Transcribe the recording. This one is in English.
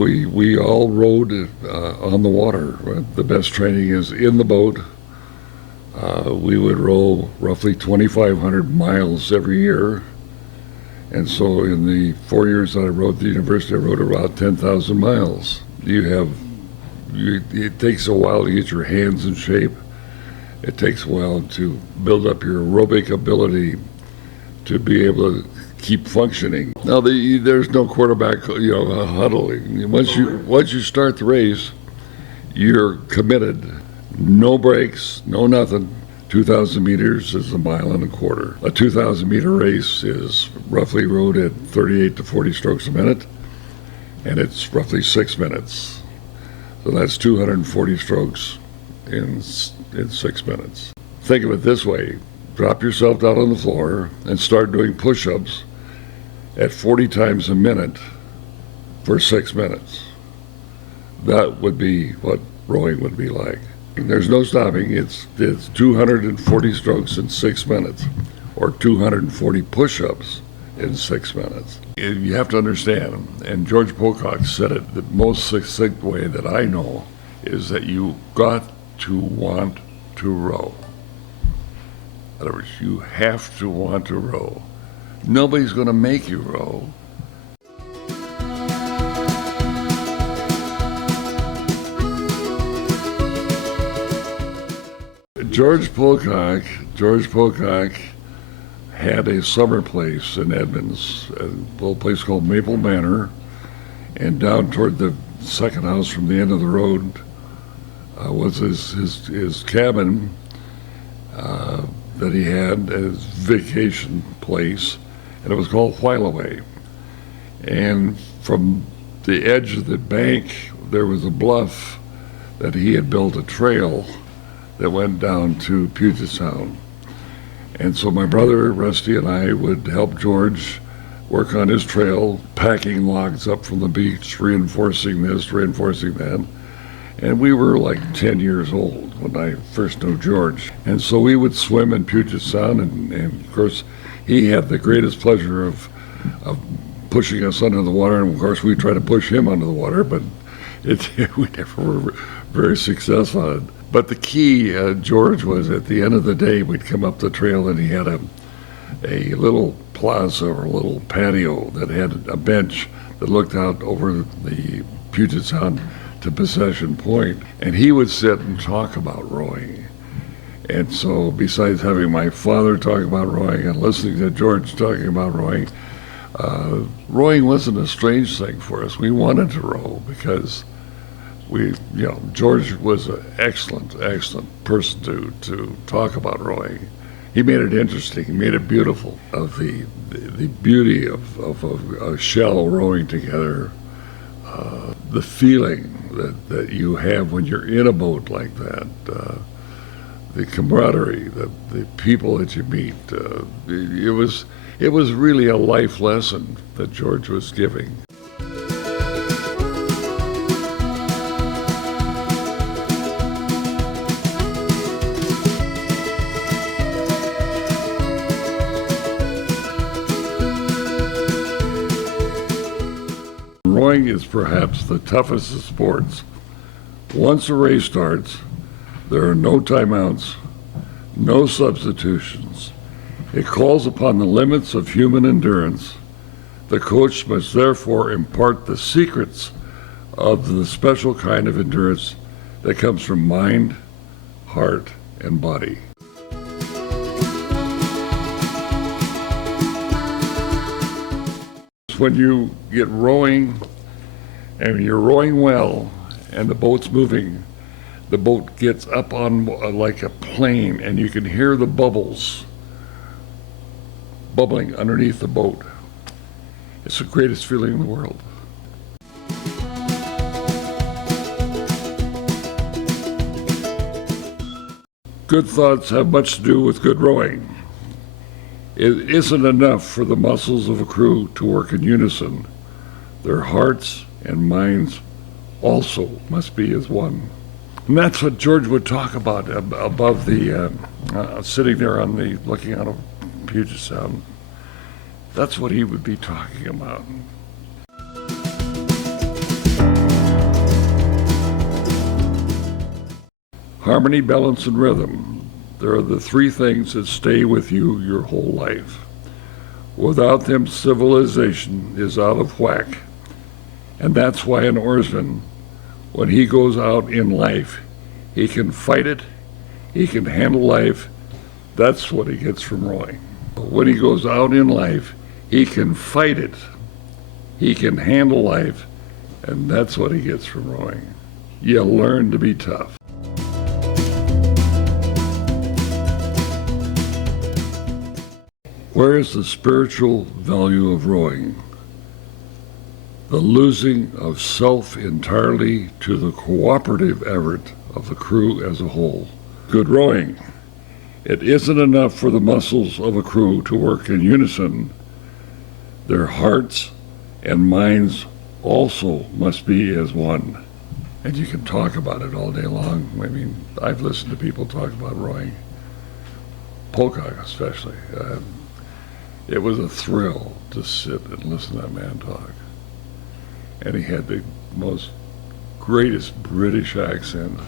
we all rode on the water. The best training is in the boat. We would row roughly 2,500 miles every year. And so in the 4 years that I rowed at the university, I rowed about 10,000 miles. It takes a while to get your hands in shape. It takes a while to build up your aerobic ability to be able to keep functioning. Now, there's no quarterback, huddling. Once you start the race, you're committed. No breaks, no nothing. 2,000 meters is 1.25 miles. A 2,000 meter race is roughly rowed at 38 to 40 strokes a minute, and it's roughly 6 minutes. So that's 240 strokes in 6 minutes. Think of it this way. Drop yourself down on the floor and start doing push-ups at 40 times a minute for 6 minutes. That would be what rowing would be like. There's no stopping. It's 240 strokes in 6 minutes, or 240 push-ups in 6 minutes. You have to understand, and George Pocock said it the most succinct way that I know, is that you got to want to row. In other words, you have to want to row. Nobody's going to make you row. George Pocock had a summer place in Edmonds, a little place called Maple Manor, and down toward the second house from the end of the road was his cabin that he had as vacation place, and it was called Wailes. And from the edge of the bank, there was a bluff that he had built a trail that went down to Puget Sound. And so my brother, Rusty, and I would help George work on his trail, packing logs up from the beach, reinforcing this, reinforcing that. And we were like 10 years old when I first knew George. And so we would swim in Puget Sound, and of course, he had the greatest pleasure of pushing us under the water, and of course, we tried to push him under the water, but we never were very successful at it. But the key, George, was at the end of the day, we'd come up the trail, and he had a little plaza or a little patio that had a bench that looked out over the Puget Sound to Possession Point, and he would sit and talk about rowing. And so besides having my father talk about rowing and listening to George talking about rowing, rowing wasn't a strange thing for us. We wanted to row because George was an excellent person to talk about rowing. He made it interesting, he made it beautiful. Of the beauty of a shell rowing together, the feeling that you have when you're in a boat like that, the camaraderie, the people that you meet. It was really a life lesson that George was giving. Rowing is perhaps the toughest of sports. Once a race starts, there are no timeouts, no substitutions. It calls upon the limits of human endurance. The coach must therefore impart the secrets of the special kind of endurance that comes from mind, heart, and body. When you get rowing, and you're rowing well, and the boat's moving, the boat gets up on like a plane, and you can hear the bubbles bubbling underneath the boat. It's the greatest feeling in the world. Good thoughts have much to do with good rowing. It isn't enough for the muscles of a crew to work in unison. Their hearts and minds also must be as one. And that's what George would talk about above the, sitting there looking out of Puget Sound. That's what he would be talking about. Harmony, balance, and rhythm. There are the three things that stay with you your whole life. Without them, civilization is out of whack. And that's why an oarsman, when he goes out in life, he can fight it, he can handle life. That's what he gets from rowing. When he goes out in life, he can fight it, he can handle life, and that's what he gets from rowing. You learn to be tough. Where is the spiritual value of rowing? The losing of self entirely to the cooperative effort of the crew as a whole. Good rowing. It isn't enough for the muscles of a crew to work in unison. Their hearts and minds also must be as one. And you can talk about it all day long. I mean, I've listened to people talk about rowing, Pocock especially. It was a thrill to sit and listen to that man talk. And he had the most greatest British accent